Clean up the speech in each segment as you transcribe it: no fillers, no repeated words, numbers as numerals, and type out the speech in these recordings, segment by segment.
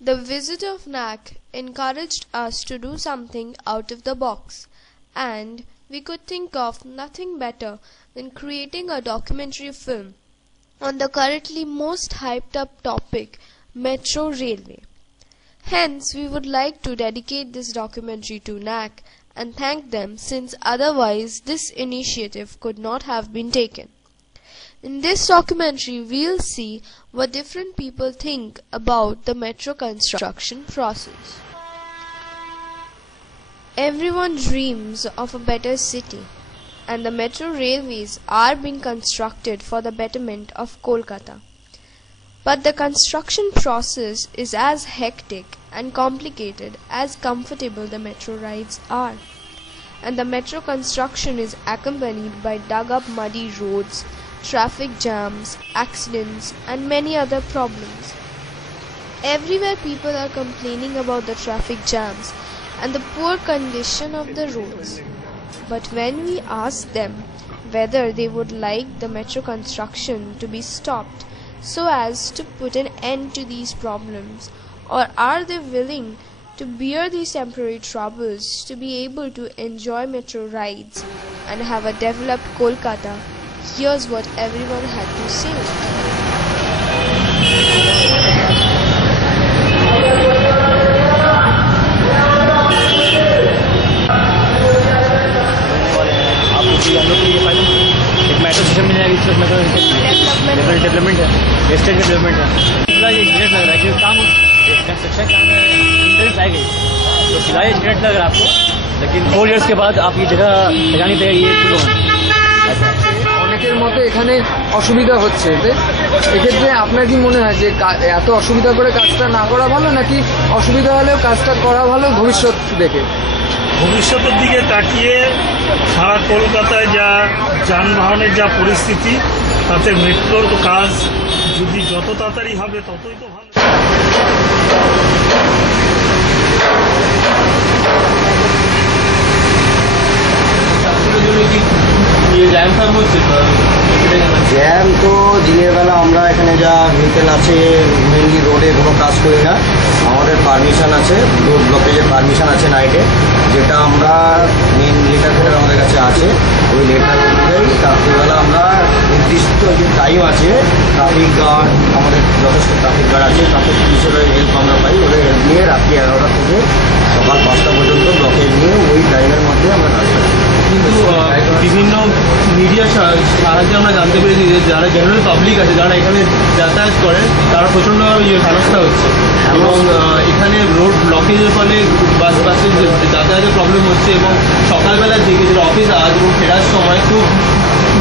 The visit of NAC encouraged us to do something out of the box, and we could think of nothing better than creating a documentary film on the currently most hyped up topic, Metro Railway. Hence, we would like to dedicate this documentary to NAC and thank them, since otherwise this initiative could not have been taken. In this documentary, we'll see what different people think about the metro construction process. Everyone dreams of a better city, and the metro railways are being constructed for the betterment of Kolkata. But the construction process is as hectic and complicated as comfortable the metro rides are. And the metro construction is accompanied by dug up muddy roads, traffic jams, accidents, and many other problems. Everywhere people are complaining about the traffic jams and the poor condition of the roads. But when we ask them whether they would like the metro construction to be stopped so as to put an end to these problems, or are they willing to bear these temporary troubles to be able to enjoy metro rides and have a developed Kolkata, here's what everyone had to say. Metro system मिल जाएगी, इसमें development है, state का development है। फिलहाल ये state लग रहा है कि काम कंस्ट्रक्शन काम में इंटरेस्ट आएगी, तो फिलहाल ये स्टेट लग रहा है आपको, लेकिन 4 years के बाद आप ये जगह लगानी पड़ेगी, ये शुरू होना। অনেকের মতে এখানে অসুবিধা হচ্ছে, এক্ষেত্রে আপনার কি মনে হয় যে এত অসুবিধা করে কাজটা না করা ভালো, নাকি অসুবিধা হলেও কাজটা করা ভালো ভবিষ্যৎ দেখে? ভবিষ্যতের দিকে তাকিয়ে সারা কলকাতায় যা যানবাহনের যা পরিস্থিতি, তাতে মেট্রোর কাজ যদি যত তাড়াতাড়ি হবে ততই তো ভালো। জ্যাম তো দিনের বেলা আমরা এখানে যা ভেহিকেল আছে মেনলি রোডে কোনো কাজ করি না, আমাদের পারমিশন আছে, রোড ব্লকেজের পারমিশন আছে নাইটে, যেটা আমরা মেন লেটার ফেটার আমাদের কাছে আছে, ওই লেটার অনুযায়ী রাত্রিবেলা আমরা নির্দিষ্ট যে টাইম আছে, ট্রাফিক গার্ড আমাদের যথেষ্ট ট্রাফিক গার্ড আছে, ট্রাফিক পুলিশের হেল্প আমরা পাই, ওদের হেল্প নিয়ে রাত্রি 11টা থেকে সকাল 5টা পর্যন্ত ব্লকেজ নিয়ে ওই টাইমের মধ্যে আমরা কাজ করি। কিন্তু বিভিন্ন মিডিয়ার সাহায্যে আমরা জানতে পেরেছি যে যারা জেনারেল পাবলিক আছে, যারা এখানে যাতায়াত করে, তারা প্রচণ্ডভাবে হেনস্থা হচ্ছে, এবং এখানে রোড ব্লকেজের ফলে বাসের যাতায়াতের প্রবলেম হচ্ছে, এবং সকালবেলার দিকে যে অফিস আজ এবং ফেরার সময় খুব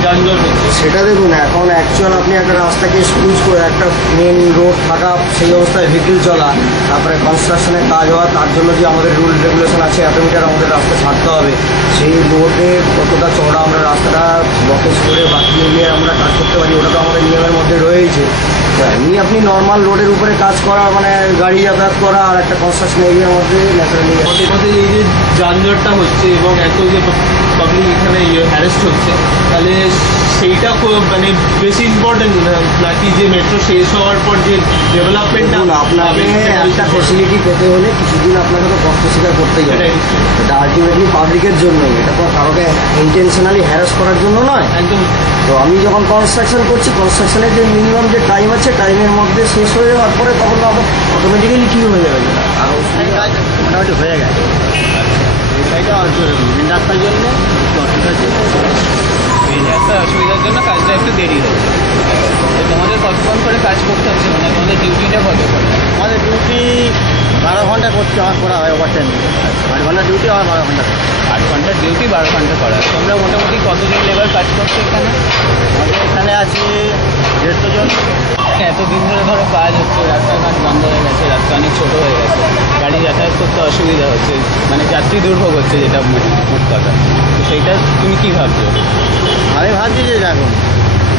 যানজট হচ্ছে। সেটা দেখুন, এখন অ্যাকচুয়াল আপনি একটা রাস্তাকে স্কুজ করে একটা মেন রোড থাকা, সেই অবস্থায় ভেহিকেল চলা, তারপরে কনস্ট্রাকশনের কাজ হওয়া, তার জন্য যে আমাদের রুল রেগুলেশন আছে, এত মিটার আমাদের রাস্তা ছাড়তে হবে, সেই রোডে কতটা চড়া আমরা রাস্তাটা ব্লকেজ করে বাকি নিয়ে আমরা কাজ করতে পারি, ওটা তো আমাদের নিয়মের মধ্যে রয়েছে। এমনি আপনি নর্মাল রোডের উপরে কাজ করা মানে গাড়ি যাতায়াত করা আর একটা কনস্ট্রাকশন এরিয়ার মধ্যে ন্যাচারালি পথে এই যে যানজটটা হচ্ছে এবং এত যে পাবলিক এখানে হ্যারেস্ট হচ্ছে, তাহলে সেইটা মানে বেশি ইম্পর্টেন্ট নাকি যে মেট্রো শেষ হওয়ার পর যে ডেভেলপমেন্টটা? আপনাকে একটা ফেসিলিটি পেতে হলে কিছুদিন আপনাকে তো কষ্ট স্বীকার করতেই হবে, এটা আলটিমেটলি পাবলিকের জন্যই, এটা তো কারোকে ইন্টেনশনালি হ্যারাস করার জন্য নয়। একদম। তো আমি যখন কনস্ট্রাকশন করছি, কনস্ট্রাকশনের যে মিনিমাম যে টাইম আছে, টাইমের মধ্যে শেষ হয়ে যাওয়ার পরে তখন তো অটোমেটিক্যালি কী হয়ে যাবে, আর মোটামুটি হয়ে গেছে। এইটাইটা মেন রাস্তার জন্য মেন রাস্তার অসুবিধার জন্য কাজটা একটু দেরি হচ্ছে। তোমাদের কতক্ষণ করে কাজ করতে হচ্ছে, মানে তোমাদের ডিউটিটা কত? আমাদের ডিউটি 12 ঘন্টা করতে করা হয়, ওভারটাইম 8 ঘন্টা ডিউটি আর 12 ঘন্টা। 8 ঘন্টার ডিউটি 12 ঘন্টা করা হয়। তোমরা মোটামুটি কতজন লেবার কাজ করছো এখানে? আমাদের এখানে আছে 150 জন। এতদিন ধরে ধরো কাজ হচ্ছে, রাস্তাঘাট বন্ধ হয়ে গেছে, রাস্তা অনেক ছোটো হয়ে গেছে, গাড়ি যাতায়াত করতে অসুবিধা হচ্ছে, মানে যাত্রী দুর্ভোগ হচ্ছে, যেটা মোট কথা। তো সেইটা তুমি কী ভাবছো? আমি ভাবছি যে দেখুন,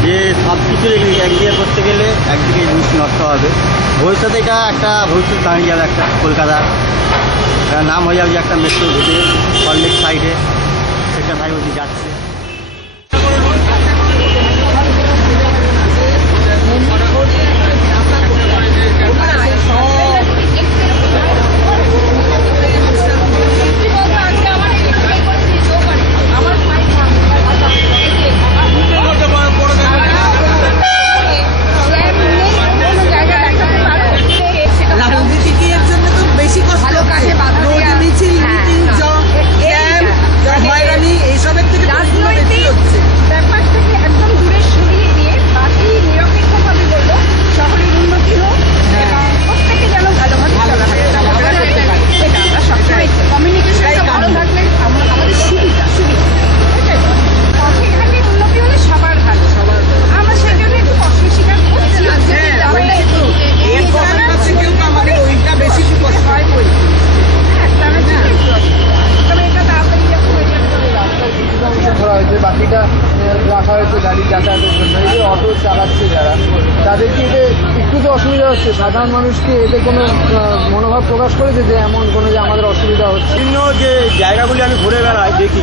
যে সব কিছু একদিকে করতে গেলে একদিকে জিনিস নষ্ট হবে, ভবিষ্যতে এটা একটা ভবিষ্যৎ দাঁড়িয়ে যাবে একটা কলকাতার, নাম হয়ে যাবে যে একটা মেট্রো ঘুটে সল্টলেক সাইডে, সেটা ভাই যাচ্ছে। চালাচ্ছে যারা, তাদের কি এতে একটু তো অসুবিধা হচ্ছে? সাধারণ মানুষ কি এতে কোনো মনোভাব প্রকাশ করেছে যে এমন কোনো যে আমাদের অসুবিধা হচ্ছে? বিভিন্ন যে জায়গাগুলি আমি ঘুরে বেড়াই দেখি,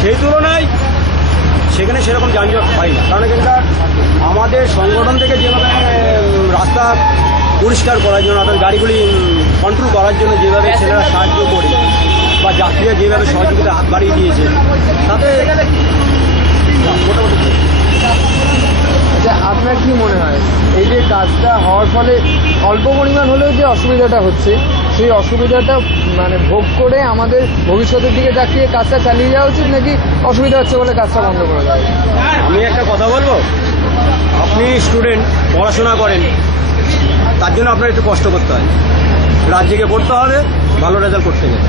সেই তুলনায় সেখানে সেরকম যানজট হয় না। কারণ এখানকার আমাদের সংগঠন থেকে যেভাবে রাস্তা পরিষ্কার করার জন্য, অর্থাৎ গাড়িগুলি কন্ট্রোল করার জন্য যেভাবে ছেলেরা সাহায্য করে বা যাত্রীরা যেভাবে সহযোগিতা হাত বাড়িয়ে দিয়েছে, তাতে মোটামুটি। আচ্ছা, আপনার কি মনে হয় এই যে কাজটা হওয়ার ফলে অল্প পরিমাণ হলেও যে অসুবিধাটা হচ্ছে, সেই অসুবিধাটা মানে ভোগ করে আমাদের ভবিষ্যতের দিকে তাকিয়ে কাজটা চালিয়ে যাওয়া উচিত, নাকি অসুবিধা হচ্ছে বলে কাজটা বন্ধ করে দেওয়া উচিত? আমি একটা কথা বলবো, আপনি স্টুডেন্ট, পড়াশোনা করেন, তার জন্য আপনার একটু কষ্ট করতে হয়, রাত জেগে পড়তে হবে ভালো রেজাল্ট করতে গেলে।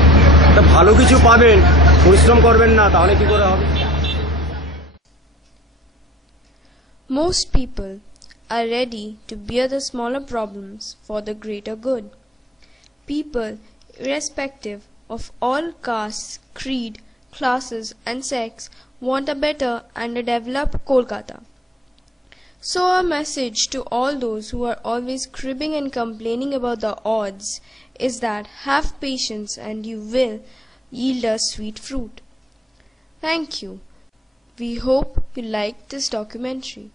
তা ভালো কিছু পাবেন, পরিশ্রম করবেন না, তাহলে কি করে হবে? Most people are ready to bear the smaller problems for the greater good. People, irrespective of all castes, creed, classes and sex, want a better and a developed Kolkata. So our message to all those who are always cribbing and complaining about the odds is that have patience and you will yield us sweet fruit. Thank you. We hope you liked this documentary.